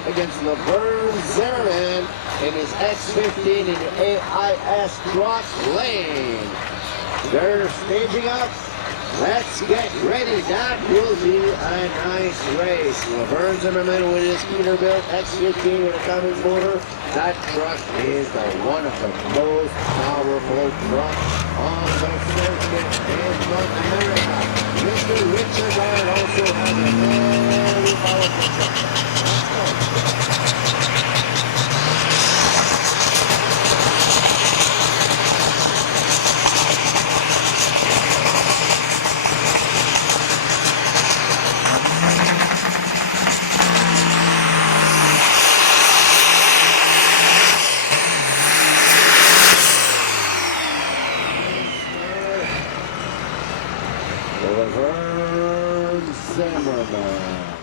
up against Laverne Zimmerman in his X15 in the AIS truck lane. They're staging up. Let's get ready. That will be a nice race. Laverne Zimmerman with his Peterbilt X15 with a Cummins motor. That truck is one of the most powerful trucks on the circuit in North America. Mr. Richard Guard also has a very powerful truck. Let's go. Laverne Zimmerman.